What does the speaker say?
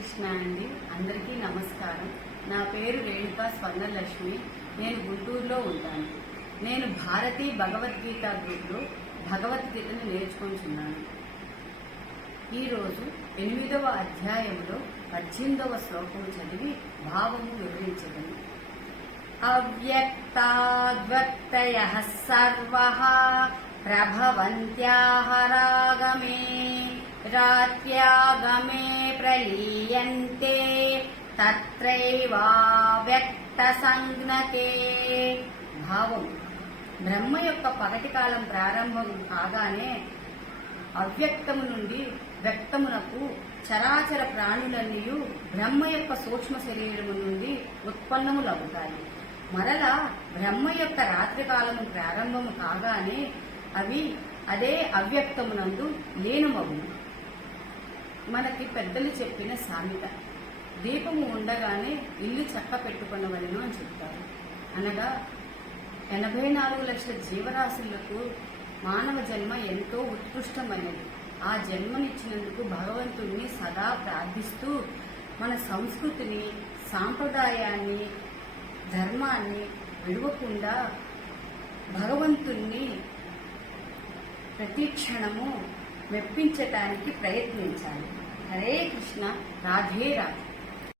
కృష్ణ అండి. అందరికీ నమస్కారం. నా పేరు రేణుకా స్వర్ణలక్ష్మి. నేను గుంటూరులో ఉంటాను. నేను భారతీ భగవద్గీత గ్రూప్లో భగవద్గీతను నేర్చుకుంటున్నాను. ఈరోజు ఎనిమిదవ అధ్యాయంలో పద్దెనిమిదవ శ్లోకం చదివి భావము వివరించగలను. అవ్యక్తాద్వక్తయ సర్వ ప్రభవంత్యాహరాగమే రాత్యాగమే ప్రలీయంతే తత్రైవావ్యక్త సంజ్ఞకే భావం బ్రహ్మ యొక్క పగటి కాలం ప్రారంభం కాగానే అవ్యక్తము నుండి వ్యక్తమునకు చరాచర ప్రాణులన్నీ బ్రహ్మ యొక్క సూక్ష్మ శరీరము నుండి ఉత్పన్నములవుతాయి. మరలా బ్రహ్మ యొక్క రాత్రికాలము ప్రారంభము కాగానే అవి అదే అవ్యక్తమునందు లీనమగును మనకి పెద్దలు చెప్పిన సామెత. దీపము ఉండగానే ఇల్లు చక్క పెట్టుకున్నవలను అని చెప్తారు. అనగా ఎనభై నాలుగు లక్షల జీవరాశులకు మానవ జన్మ ఎంతో ఉత్కృష్టమైనది. ఆ జన్మనిచ్చినందుకు భగవంతుణ్ణి సదా ప్రార్థిస్తూ మన సంస్కృతిని సాంప్రదాయాన్ని ధర్మాన్ని విడవకుండా భగవంతుణ్ణి ప్రతి క్షణము మెప్పించటానికి ప్రయత్నించాలి. హరే కృష్ణ రాధే రాధే.